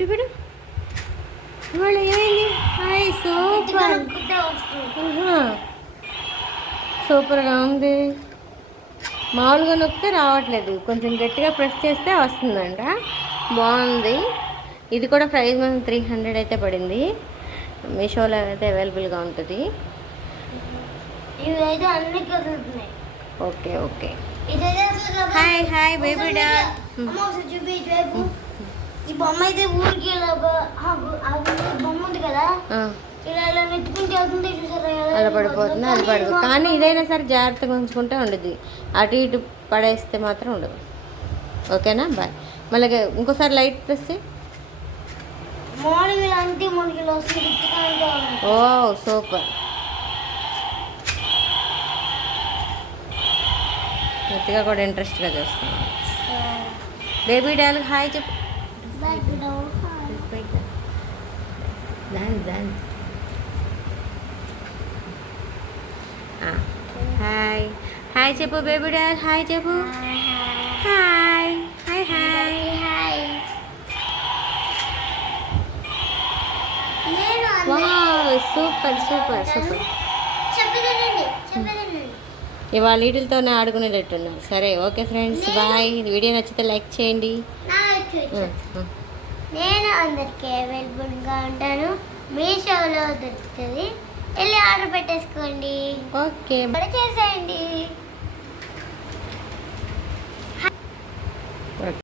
చూపిడు వాళ్ళు ఏమైంది hi super సూపర్గా ఉంది. మామూలుగా నొక్కితే రావట్లేదు, కొంచెం గట్టిగా ప్రెస్ చేస్తే వస్తుందంట. బాగుంది. ఇది కూడా ప్రైస్ మనం 300 అయితే పడింది. మీషోలో అయితే అవైలబుల్గా ఉంటుంది. Okay okay. Hi hi baby doll. ఈ బొమ్మ అయితే ఊరికి బొమ్మ ఉంది కదా, ఇలా నెట్టుకుంటే వెళ్తుంది చూసారా, అలా పడిపోతుంది. అది పడదు, కానీ ఇదైనా సరే జాగ్రత్తగా ఉంచుకుంటే ఉండదు. అటు ఇటు పడేస్తే మాత్రం ఉండదు. ఓకేనా, బాయ్. మళ్ళీ ఇంకోసారి లైట్ ప్రెస్. ఓ సూపర్. మెత్తగా కూడా ఇంట్రెస్ట్గా చేస్తాను. బేబీ డాల్ హాయ్ చెప్పు. హాయ్ హాయ్ చెప్పు బేబీ డాల్. హాయ్ చెప్పు. Hi hi hi hi. Super super super. ఇవాళ వీటితోనే ఆడుకునేటట్టున్నారు. సరే ఓకే ఫ్రెండ్స్, బాయ్. వీడియో నచ్చితే లైక్ చేయండి. నేను అందరికీ అవైలబుల్గా ఉంటాను. మీషోలో దొరుకుతుంది, వెళ్ళి ఆర్డర్ పెట్టేసుకోండి. ఓకే చేసేయండి.